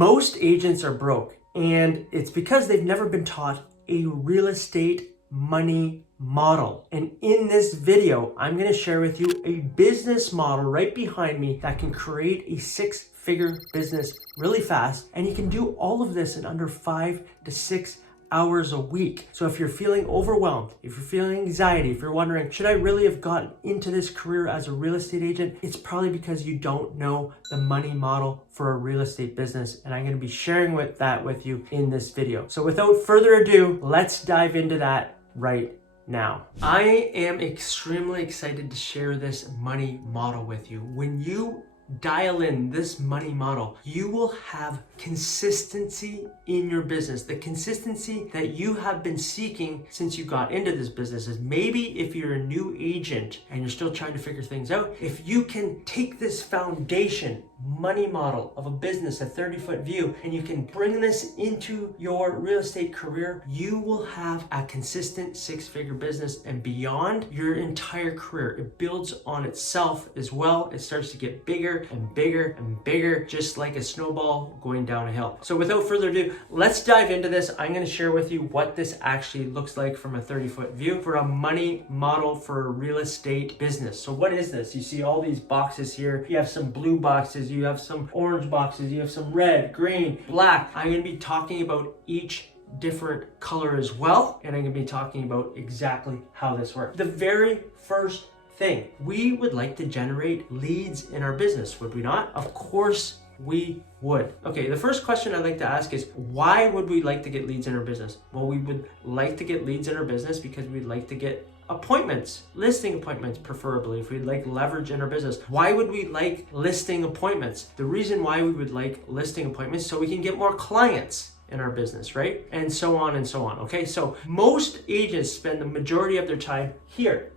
Most agents are broke, and it's because they've never been taught a real estate money model. And in this video, I'm going to share with you a business model right behind me that can create a six-figure business really fast. And you can do all of this in under 5 to 6 hours a week. So if you're feeling overwhelmed, if you're feeling anxiety, if you're wondering, should I really have gotten into this career as a real estate agent? It's probably because you don't know the money model for a real estate business. And I'm going to be sharing that with you in this video. So without further ado, let's dive into that right now. I am extremely excited to share this money model with you. When you dial in this money model, you will have consistency in your business. The consistency that you have been seeking since you got into this business is maybe if you're a new agent and you're still trying to figure things out, if you can take this foundation money model of a business, a 30-foot view, and you can bring this into your real estate career, you will have a consistent six-figure business and beyond your entire career. It builds on itself as well. It starts to get bigger and bigger and bigger, just like a snowball going down a hill. So without further ado, let's dive into this. I'm going to share with you what this actually looks like from a 30-foot view for a money model for a real estate business. So what is this? You see all these boxes here. You have some blue boxes, you have some orange boxes, you have some red, green, black. I'm going to be talking about each different color as well, and I'm going to be talking about exactly how this works. The very first thing, we would like to generate leads in our business, would we not? Of course we would. Okay, the first question I'd like to ask is, why would we like to get leads in our business? Well, we would like to get leads in our business because we'd like to get appointments, listing appointments preferably, if we'd like leverage in our business. Why would we like listing appointments? The reason why we would like listing appointments so we can get more clients in our business, right? And so on and so on. Okay, so most agents spend the majority of their time here.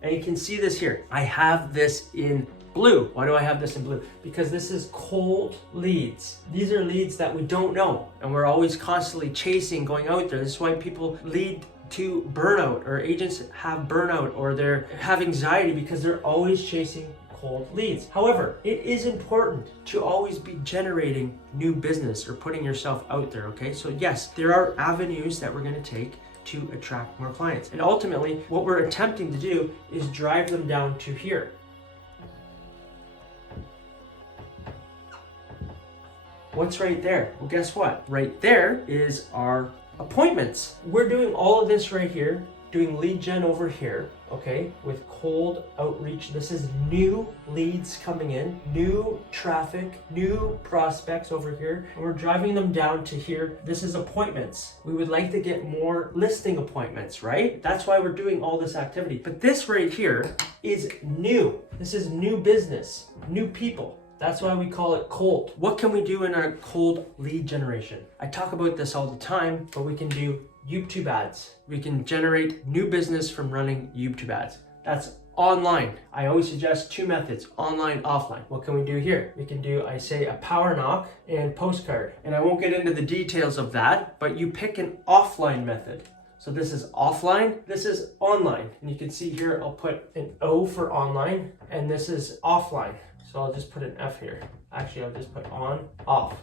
And you can see this here. I have this in blue. Why do I have this in blue? Because this is cold leads. These are leads that we don't know. And we're always constantly chasing, going out there. This is why people lead to burnout, or agents have burnout, or they have anxiety because they're always chasing cold leads. However, it is important to always be generating new business or putting yourself out there, okay? So yes, there are avenues that we're going to take to attract more clients. And ultimately, what we're attempting to do is drive them down to here. What's right there? Well, guess what? Right there is our appointments. We're doing all of this right here, doing lead gen over here, okay, with cold outreach. This is new leads coming in, new traffic, new prospects over here, and we're driving them down to here. This is appointments. We would like to get more listing appointments, right? That's why we're doing all this activity. But this right here is new. This is new business, new people. That's why we call it cold. What can we do in our cold lead generation? I talk about this all the time, but we can do YouTube ads. We can generate new business from running YouTube ads. That's online. I always suggest two methods, online, offline. What can we do here? We can do, I say, a power knock and postcard. And I won't get into the details of that, but you pick an offline method. So this is offline, this is online. And you can see here, I'll put an O for online, and this is offline. So I'll just put an F here. Actually, I'll just put on, off.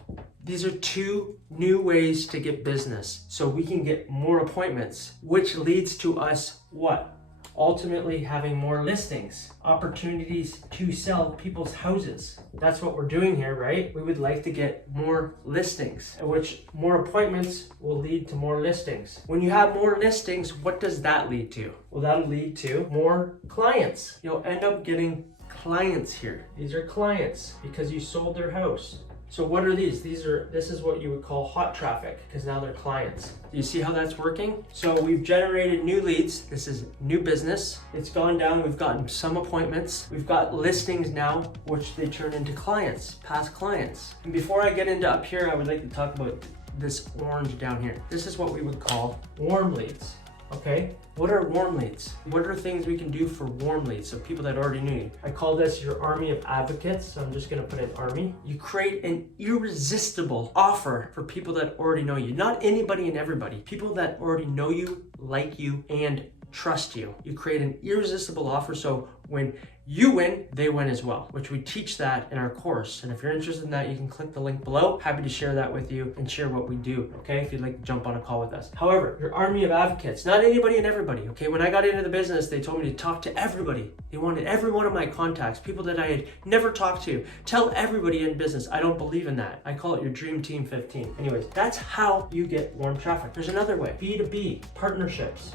These are two new ways to get business. So we can get more appointments, which leads to us what? Ultimately having more listings, opportunities to sell people's houses. That's what we're doing here, right? We would like to get more listings, which more appointments will lead to more listings. When you have more listings, what does that lead to? Well, that'll lead to more clients. You'll end up getting clients here. These are clients because you sold their house. So what are these? This is what you would call hot traffic, because now they're clients. Do you see how that's working? So we've generated new leads. This is new business. It's gone down. We've gotten some appointments. We've got listings now, which they turn into clients, past clients. And before I get into up here, I would like to talk about this orange down here. This is what we would call warm leads. Okay, what are warm leads? What are things we can do for warm leads? So people that already knew you. I call this your army of advocates. So I'm just gonna put in army. You create an irresistible offer for people that already know you. Not anybody and everybody. People that already know you, like you, and trust you. You create an irresistible offer. So when you win, they win as well, which we teach that in our course. And if you're interested in that, you can click the link below. Happy to share that with you and share what we do, okay? If you'd like to jump on a call with us. However, your army of advocates, not anybody and everybody, okay? When I got into the business, they told me to talk to everybody. They wanted every one of my contacts, people that I had never talked to. Tell everybody in business. I don't believe in that. I call it your dream team 15. Anyways, that's how you get warm traffic. There's another way, B2B, partnerships,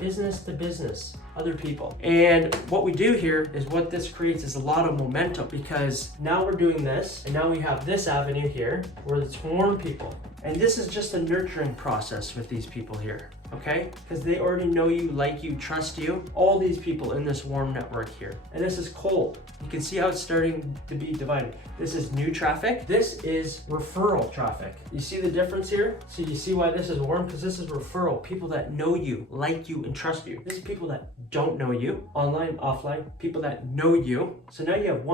business to business, other people. And what we do here is what this creates is a lot of momentum, because now we're doing this, and now we have this avenue here where it's warm people. And this is just a nurturing process with these people here, okay? Because they already know you, like you, trust you. All these people in this warm network here. And this is cold. You can see how it's starting to be divided. This is new traffic. This is referral traffic. You see the difference here? So you see why this is warm? Because this is referral. People that know you, like you, and trust you. This is people that don't know you, online, offline, people that know you. So now you have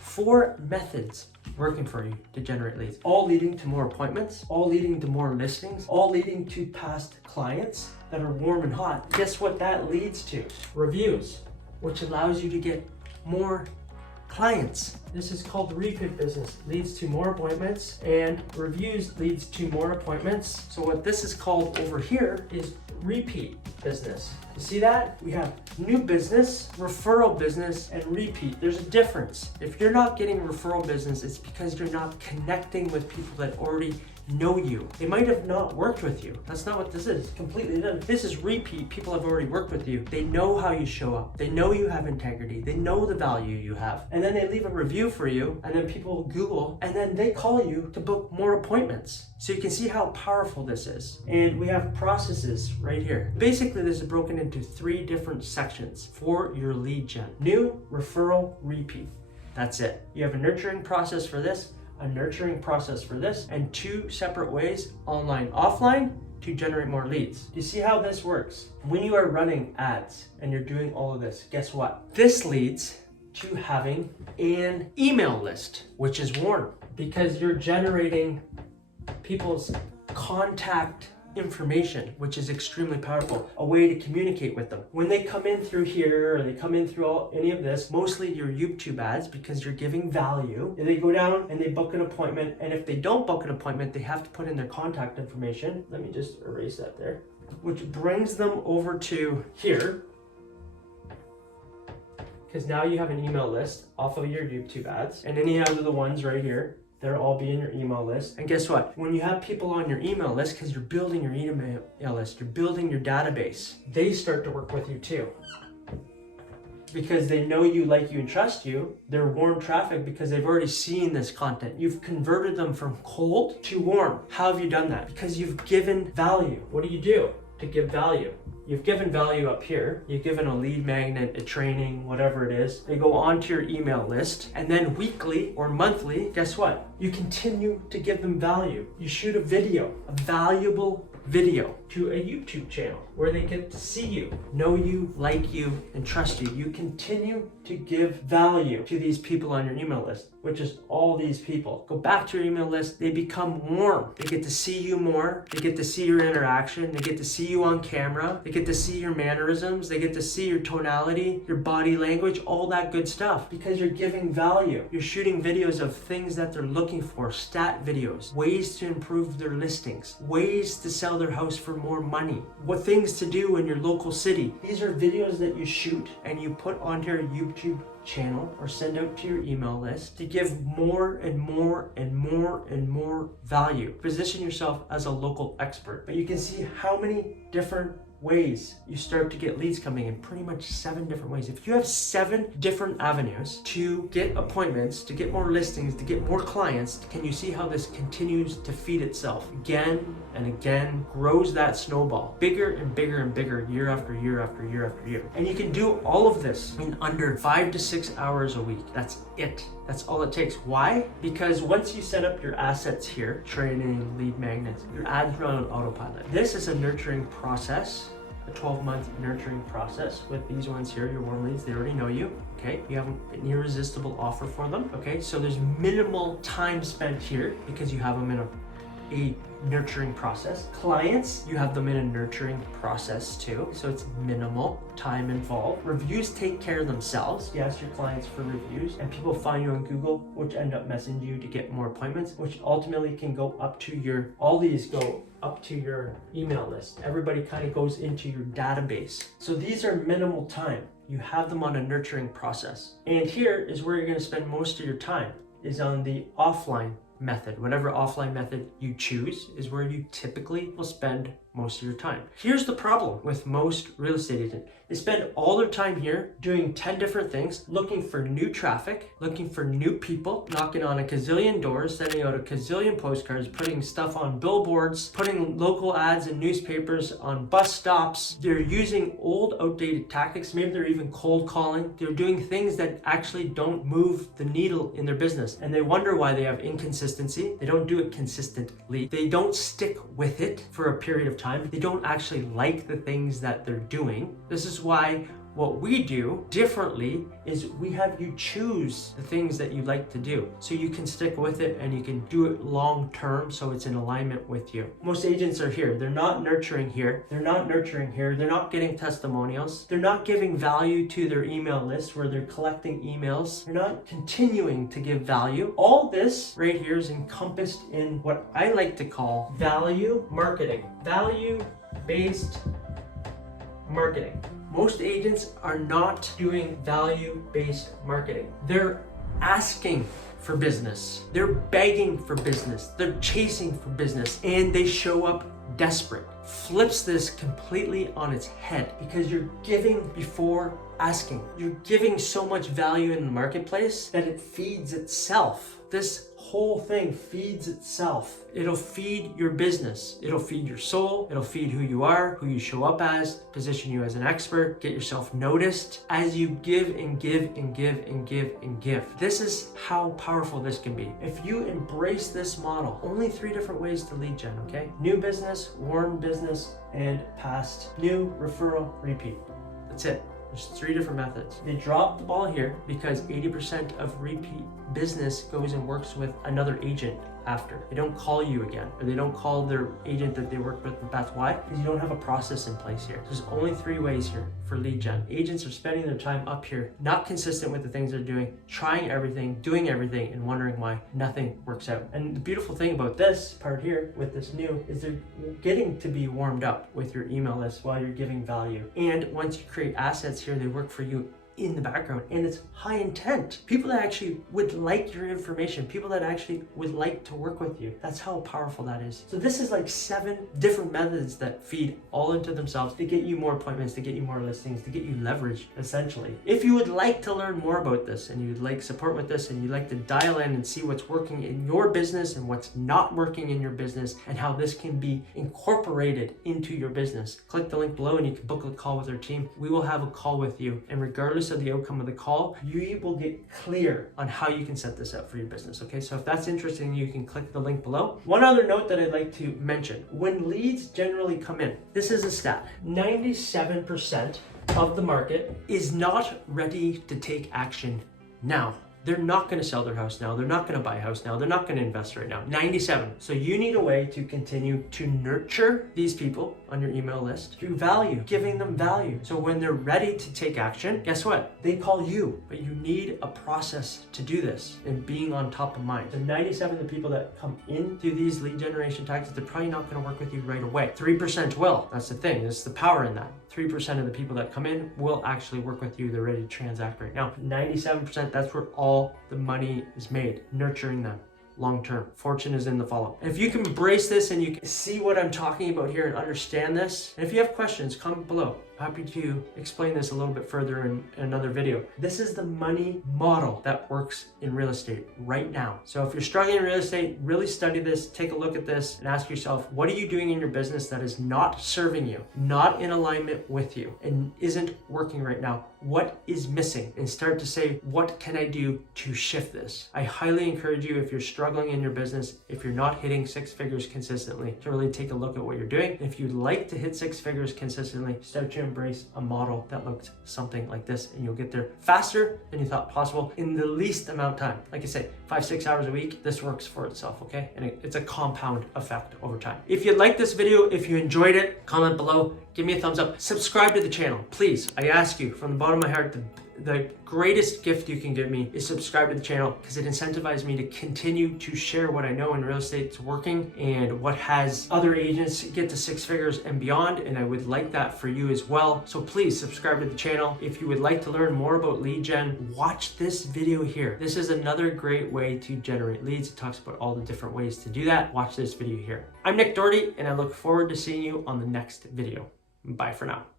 4 methods working for you to generate leads, all leading to more appointments, all leading to more listings, all leading to past clients that are warm and hot. Guess what that leads to? Reviews, which allows you to get more clients. This is called repeat business. Leads to more appointments, and reviews leads to more appointments. So what this is called over here is repeat business. You see that? We have new business, referral business, and repeat. There's a difference. If you're not getting referral business, it's because you're not connecting with people that already know you. They might have not worked with you. That's not what this is. It's completely different. This is repeat. People have already worked with you. They know how you show up. They know you have integrity. They know the value you have. And then they leave a review for you, and then people Google, and then they call you to book more appointments. So you can see how powerful this is. And we have processes right here. Basically, this is broken into 3 different sections for your lead gen. New, referral, repeat. That's it. You have a nurturing process for this, a nurturing process for this, and 2 separate ways, online, offline, to generate more leads. You see how this works? When you are running ads and you're doing all of this, guess what? This leads to having an email list, which is warm, because you're generating people's contact information, which is extremely powerful, a way to communicate with them. When they come in through here, or they come in through any of this, mostly your YouTube ads, because you're giving value, they go down and they book an appointment, and if they don't book an appointment, they have to put in their contact information. Let me just erase that there, which brings them over to here, because now you have an email list off of your YouTube ads, and any other the ones right here, they'll all be in your email list. And guess what? When you have people on your email list, because you're building your email list, you're building your database, they start to work with you too. Because they know you, like you, and trust you. They're warm traffic because they've already seen this content. You've converted them from cold to warm. How have you done that? Because you've given value. What do to give value? You've given value up here. You've given a lead magnet, a training, whatever it is. They go onto your email list, and then weekly or monthly, guess what? You continue to give them value. You shoot a video, a valuable video to a YouTube channel where they get to see you, know you, like you, and trust you. You continue to give value to these people on your email list, which is all these people. Go back to your email list, they become warm. They get to see you more, they get to see your interaction, they get to see you on camera, they get to see your mannerisms, they get to see your tonality, your body language, all that good stuff, because you're giving value. You're shooting videos of things that they're looking for, stat videos, ways to improve their listings, ways to sell their house for more money, what things to do in your local city. These are videos that you shoot and you put onto your YouTube channel or send out to your email list to give more and more and more and more value. Position yourself as a local expert. But you can see how many different ways you start to get leads coming in, pretty much 7 different ways. If you have 7 different avenues to get appointments, to get more listings, to get more clients, can you see how this continues to feed itself again and again, grows that snowball bigger and bigger and bigger year after year after year after year. And you can do all of this in under 5 to 6 hours a week. That's it. That's all it takes. Why? Because once you set up your assets here, training, lead magnets, your ads run on autopilot. This is a nurturing process, a 12-month nurturing process with these ones here, your warm leads. They already know you, okay? You have an irresistible offer for them, okay? So there's minimal time spent here because you have them a nurturing process. Clients, you have them in a nurturing process too. So it's minimal time involved. Reviews take care of themselves. You ask your clients for reviews and people find you on Google, which end up messaging you to get more appointments, which ultimately can go up to all these go up to your email list. Everybody kind of goes into your database. So these are minimal time. You have them on a nurturing process. And here is where you're going to spend most of your time, is on the offline method. Whatever offline method you choose is where you typically will spend most of your time. Here's the problem with most real estate agents. They spend all their time here doing 10 different things, looking for new traffic, looking for new people, knocking on a gazillion doors, sending out a gazillion postcards, putting stuff on billboards, putting local ads in newspapers, on bus stops. They're using old, outdated tactics. Maybe they're even cold calling. They're doing things that actually don't move the needle in their business. And they wonder why they have inconsistency. They don't do it consistently. They don't stick with it for a period of time. They don't actually like the things that they're doing. This is why what we do differently is we have you choose the things that you like to do so you can stick with it and you can do it long term so it's in alignment with you. Most agents are here. They're not nurturing here. They're not nurturing here. They're not getting testimonials. They're not giving value to their email list where they're collecting emails. They're not continuing to give value. All this right here is encompassed in what I like to call value marketing. Value-based marketing. Most agents are not doing value-based marketing. They're asking for business. They're begging for business. They're chasing for business, and they show up desperate. Flips this completely on its head because you're giving before asking. You're giving so much value in the marketplace that it feeds itself. This whole thing feeds itself. It'll feed your business. It'll feed your soul. It'll feed who you are, who you show up as, position you as an expert, get yourself noticed as you give and give and give and give and give. This is how powerful this can be. If you embrace this model, only 3 different ways to lead gen, okay? New business, warm business, and past. New, referral, repeat. That's it. There's 3 different methods. They drop the ball here because 80% of repeat business goes and works with another agent after. They don't call you again, or they don't call their agent that they worked with in the past. Why? Because you don't have a process in place here. There's only 3 ways here for lead gen. Agents are spending their time up here, not consistent with the things they're doing, trying everything, doing everything, and wondering why nothing works out. And the beautiful thing about this part here with this new is they're getting to be warmed up with your email list while you're giving value. And once you create assets here, they work for you in the background, and it's high intent. People that actually would like your information, people that actually would like to work with you. That's how powerful that is. So this is like 7 different methods that feed all into themselves to get you more appointments, to get you more listings, to get you leverage, essentially. If you would like to learn more about this and you'd like support with this and you'd like to dial in and see what's working in your business and what's not working in your business and how this can be incorporated into your business, click the link below and you can book a call with our team. We will have a call with you, and regardless of the outcome of the call, you will get clear on how you can set this up for your business. Okay, so if that's interesting, you can click the link below. One other note that I'd like to mention: when leads generally come in, this is a stat, 97% of the market is not ready to take action now. They're not going to sell their house now. They're not going to buy a house now. They're not going to invest right now. 97. So you need a way to continue to nurture these people on your email list through value, giving them value. So when they're ready to take action, guess what? They call you, but you need a process to do this and being on top of mind. So 97 of the people that come into these lead generation tactics, they're probably not going to work with you right away. 3% will. That's the thing. There's the power in that. 3% of the people that come in will actually work with you. They're ready to transact right now. 97%, that's where all the money is made, nurturing them long term. Fortune is in the follow. If you can embrace this and you can see what I'm talking about here and understand this, and if you have questions, comment below. Happy to explain this a little bit further in another video. This is the money model that works in real estate right now. So if you're struggling in real estate, really study this, take a look at this, and ask yourself, what are you doing in your business that is not serving you, not in alignment with you, and isn't working right now? What is missing? And start to say, what can I do to shift this? I highly encourage you, if you're struggling in your business, if you're not hitting 6 figures consistently, to really take a look at what you're doing. If you'd like to hit 6 figures consistently, start to embrace a model that looks something like this, and you'll get there faster than you thought possible in the least amount of time. Like I say, 5-6 hours a week, this works for itself, okay? And it's a compound effect over time. If you liked this video, if you enjoyed it, comment below, give me a thumbs up, subscribe to the channel, please. I ask you from the bottom of my heart, the greatest gift you can give me is subscribe to the channel, because it incentivizes me to continue to share what I know in real estate is working and what has other agents get to 6 figures and beyond. And I would like that for you as well. So please subscribe to the channel. If you would like to learn more about lead gen, watch this video here. This is another great way to generate leads. It talks about all the different ways to do that. Watch this video here. I'm Nick Doherty, and I look forward to seeing you on the next video. Bye for now.